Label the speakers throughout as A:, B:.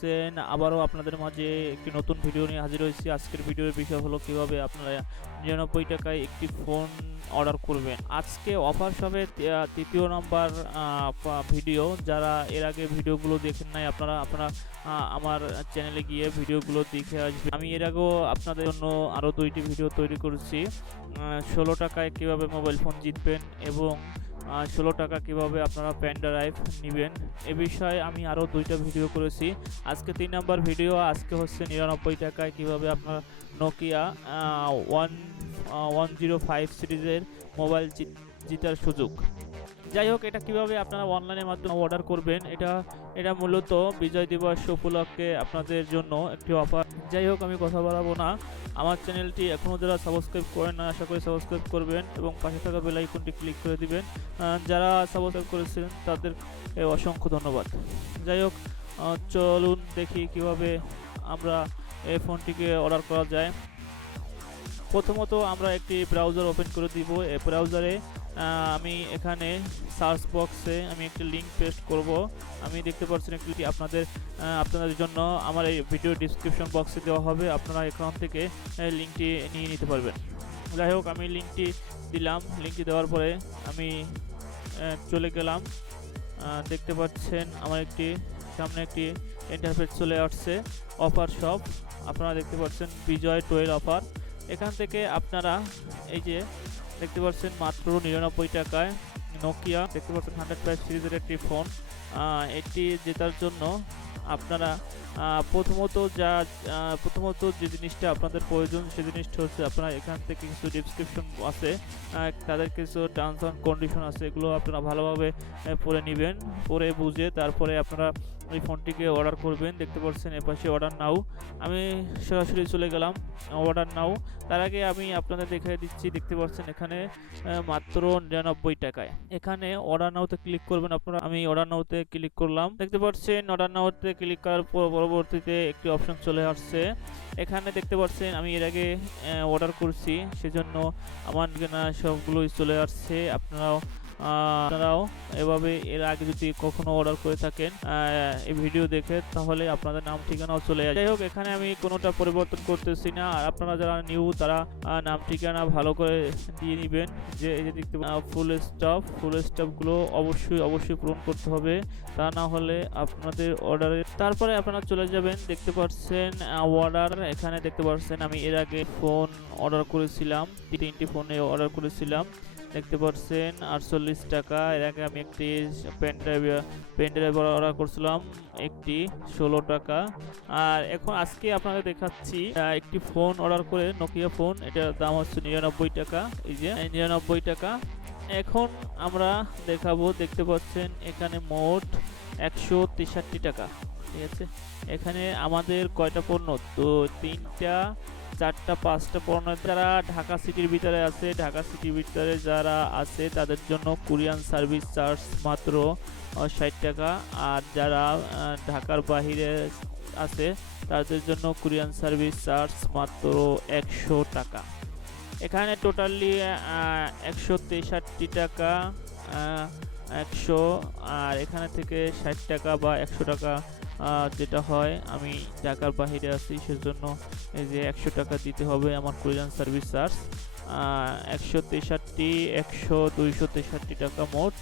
A: আছেন আবারও আপনাদের মাঝে একটি নতুন ভিডিও নিয়ে হাজির হয়েছি। আজকের ভিডিওর বিষয় হলো কীভাবে আপনারা নিরানব্বই টাকায় একটি ফোন অর্ডার করবেন। আজকে অফার শপে তৃতীয় নম্বর ভিডিও যারা এর আগে ভিডিওগুলো দেখেন নাই, আপনারা আপনারা আমার চ্যানেলে গিয়ে ভিডিওগুলো দেখে আসবেন। আমি এর আগেও আপনাদের জন্য আরও দুইটি ভিডিও তৈরি করেছি। ষোলো টাকায় কীভাবে মোবাইল ফোন জিতবেন এবং ষোলো টাকা কীভাবে আপনারা পেন ড্রাইভ নেবেন? এ বিষয়ে আমি আরও দুইটা ভিডিও করেছি। আজকে তিন নম্বর ভিডিও আজকে হচ্ছে নিরানব্বই টাকায় কীভাবে আপনার Nokia one one zero five সিরিজের মোবাইল জিত- জিতার সুযোগ। যাই হোক এটা কীভাবে আপনারা অনলাইনের মাধ্যমে অর্ডার করবেন, এটা এটা মূলত বিজয় দিবস উপলক্ষে আপনাদের জন্য একটি অফার যাই হোক আমি কথা বলাবো না। আমার চ্যানেলটি এখনও যারা সাবস্ক্রাইব করেন না, আশা করি সাবস্ক্রাইব করবেন এবং পাশে থাকা বেল আইকনটি ক্লিক করে দিবেন। যারা সাবস্ক্রাইব করেছেন তাদের অসংখ্য ধন্যবাদ। যাই হোক চলুন দেখি কীভাবে আমরা এই ফোনটিকে অর্ডার করা যায়। প্রথমত আমরা একটি ব্রাউজার ওপেন করে দিব। এই ব্রাউজারে আমি এখানে সার্চ বক্সে আমি একটি লিঙ্ক পেস্ট করব। আমি দেখতে পাচ্ছেন একটি আপনাদের আপনাদের জন্য। আমার এই ভিডিও ডিসক্রিপশন বক্সে দেওয়া হবে। আপনারা এখান থেকে লিঙ্কটি নিয়ে নিতে পারবেন। যাই হোক, আমি লিঙ্কটি দিলাম। লিঙ্কটি দেওয়ার পরে আমি চলে গেলাম। দেখতে পাচ্ছেন আমার একটি, সামনে একটি ইন্টারফেস চলে আসছে অফার শপ আপনারা দেখতে পাচ্ছেন বিজয় টুয়েল অফার এখান থেকে আপনারা এই যে দেখতে পাচ্ছেন মাত্র নিরানব্বই টাকায় নোকিয়া দেখতে পাচ্ছেন হান্ড্রেড ফাইভ সিরিজের একটি ফোন এটি জেতার জন্য আপনারা প্রথমত যা প্রথমত যে জিনিসটা আপনাদের প্রয়োজন, সে জিনিসটা হচ্ছে আপনারা এখান থেকে কিছু ডিসক্রিপশন আছে তাদের কিছু টার্মস অ্যান্ড কন্ডিশন আছে, এগুলো আপনারা ভালোভাবে পড়ে নেবেন, পড়ে বুঝে তারপরে আপনারা এই ফোনটিকে অর্ডার করবেন, দেখতে পাচ্ছেন এপাশে অর্ডার নাও আমি সরাসরি চলে গেলাম অর্ডার নাও তার আগে আমি আপনাদের দেখে দিচ্ছি, দেখতে পাচ্ছেন এখানে মাত্র নিরানব্বই টাকায়। এখানে অর্ডার নাওতে ক্লিক করবেন আপনারা। আমি অর্ডার নাওতে ক্লিক করলাম। দেখতে পাচ্ছেন অর্ডার নাওতে ক্লিক করার পর পরবর্তীতে একটি অপশন চলে আসছে। এখানে দেখতে পাচ্ছেন, আমি এর আগে অর্ডার করছি। সেজন্য আমার কেনা সবগুলোই চলে আসছে। আপনারাও আপনারাও এভাবে এর আগে যদি কখনো অর্ডার করে থাকেন এই ভিডিও দেখে, তাহলে আপনাদের নাম, ঠিকানাও চলে যায় যাই হোক, এখানে আমি কোনোটা পরিবর্তন করতেছি না। আর আপনারা যারা নিউ তারা নাম, ঠিকানা ভালো করে দিয়ে নেবেন। যে, এই যে দেখতে ফুল স্টপ ফুল স্টপগুলো অবশ্যই অবশ্যই পূরণ করতে হবে। তা না হলে আপনাদের অর্ডারে তারপরে আপনারা চলে যাবেন, দেখতে পাচ্ছেন অর্ডার এখানে দেখতে পাচ্ছেন, আমি এর আগে ফোন অর্ডার করেছিলাম। তিনটি ফোনে অর্ডার করেছিলাম। দেখতে পাচ্ছেন আটচল্লিশ টাকা। এর আগে আমি একটি pen drive pen drive order করছিলাম, একটি ষোলো টাকা। আর এখন আজকে আপনাকে দেখাচ্ছি একটি ফোন অর্ডার করে নোকিয়া ফোন এটার দাম হচ্ছে নিরানব্বই টাকা, এই যে নিরানব্বই টাকা। এখন আমরা দেখাবো, দেখতে পাচ্ছেন, এখানে মোট একশো তেষট্টি টাকা। ঠিক আছে? এখানে আমাদের কয়টা পণ্য? তো তিনটা চারটা, পাঁচটা পণ্য যারা ঢাকা সিটির ভিতরে আছে, ঢাকা সিটির ভিতরে যারা আছে, তাদের জন্য কোরিয়ান সার্ভিস চার্জ মাত্র ষাট টাকা। আর যারা ঢাকার বাহিরে আছে, তাদের জন্য কোরিয়ান সার্ভিস চার্জ মাত্র একশো টাকা। এখানে টোটালি একশো তেষট্টি টাকা একশো, আর এখানে থেকে ষাট টাকা বা একশো টাকা যেটা হয়, আমি ঢাকার বাহিরে আছি, সেজন্য এই যে একশো টাকা দিতে হবে আমার কোরিয়ান সার্ভিস চার্জ। একশো তেষট্টি, একশো দুইশো তেষট্টি টাকা মোট।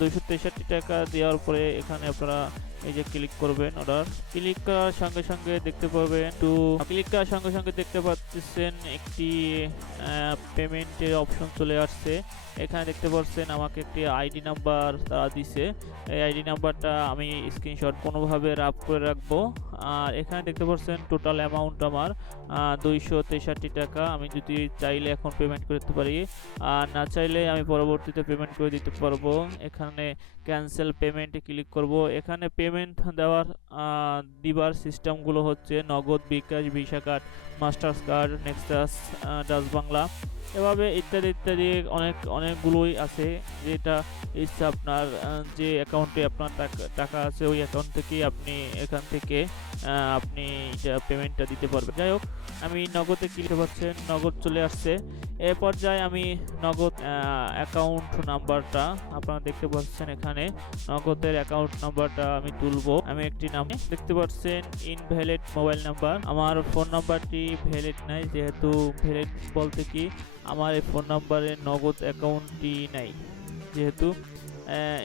A: দুইশো তেষট্টি টাকা দেওয়ার পরে এখানে আপনারা এই যে ক্লিক করবেন অর্ডার ক্লিক করার সঙ্গে সঙ্গে দেখতে পাবেন টু ক্লিক করার সঙ্গে সঙ্গে দেখতে পাচ্ছেন একটি পেমেন্টের অপশন চলে আসছে। এখানে দেখতে পাচ্ছেন আমাকে একটি আইডি নাম্বার তারা দিছে। এই আইডি নাম্বারটা আমি স্ক্রিনশট কোনোভাবে রাফ করে রাখব। আর এখানে দেখতে পাচ্ছেন টোটাল অ্যামাউন্ট আমার দুইশো তেষট্টি টাকা। আমি যদি চাইলে এখন পেমেন্ট করতে পারি। আর না চাইলে আমি পরবর্তীতে পেমেন্ট করে দিতে পারব। এখানে ক্যান্সেল পেমেন্টে ক্লিক করব। এখানে পেমেন্ট দেওয়ার দিবার সিস্টেমগুলো হচ্ছে Nagad, bKash visa card masters card, Nexus Dutch Bangla এভাবে ইত্যাদি ইত্যাদি অনেক, অনেকগুলোই আছে যেটা ইচ্ছা আপনার যে অ্যাকাউন্টে আপনার টাকা টাকা আছে ওই অ্যাকাউন্ট থেকেই আপনি এখান থেকে আপনি পেমেন্টটা দিতে পারবেন। যাই হোক, আমি নগদে কিনতে পারছেন নগদ চলে আসছে। এ পর্যায়ে আমি নগদ অ্যাকাউন্ট নাম্বারটা আপনারা দেখতে পাচ্ছেন এখানে। নগদের অ্যাকাউন্ট নাম্বারটা আমি তুলবো। আমি একটি নাম দেখতে পাচ্ছেন ইনভ্যালিড মোবাইল নাম্বার আমার ফোন নাম্বারটি ভ্যালিড নাই, যেহেতু ভ্যালিড বলতে কি, আমার এই ফোন নাম্বারে নগদ অ্যাকাউন্টটি নাই। যেহেতু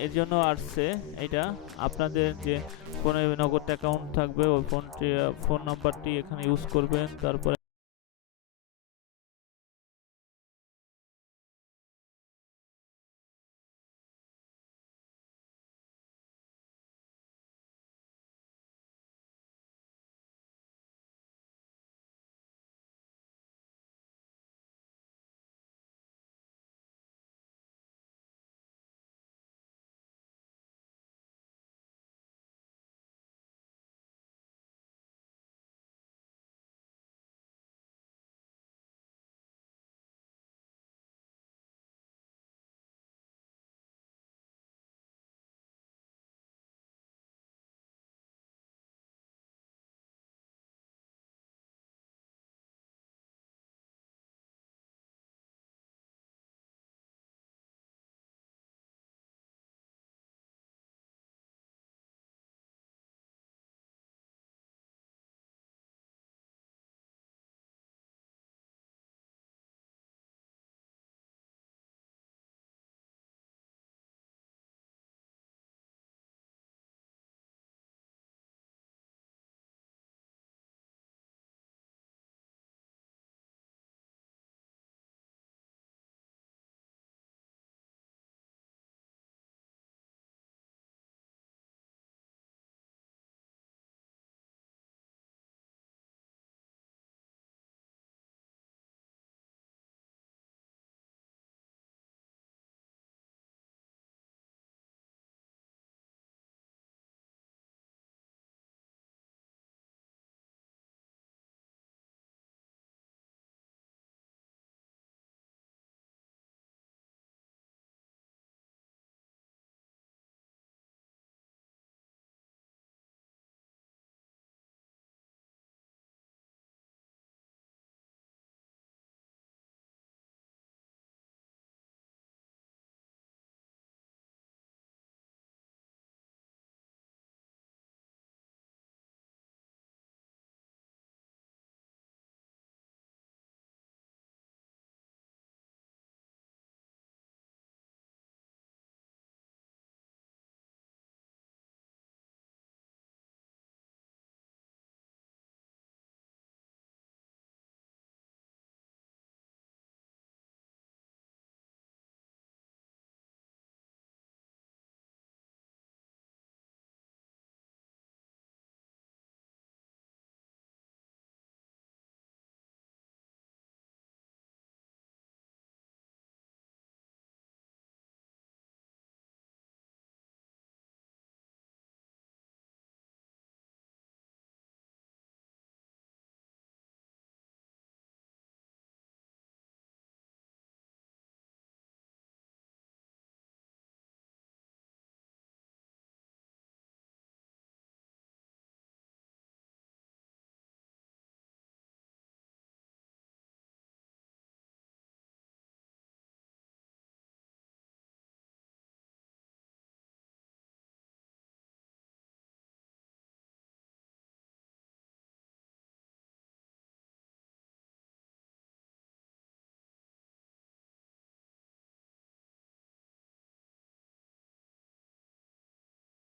A: এর জন্য আসছে এটা। আপনাদের যে ফোনে নগদ অ্যাকাউন্ট থাকবে, ওই ফোনটি ফোন নাম্বারটি এখানে ইউজ করবেন। তারপরে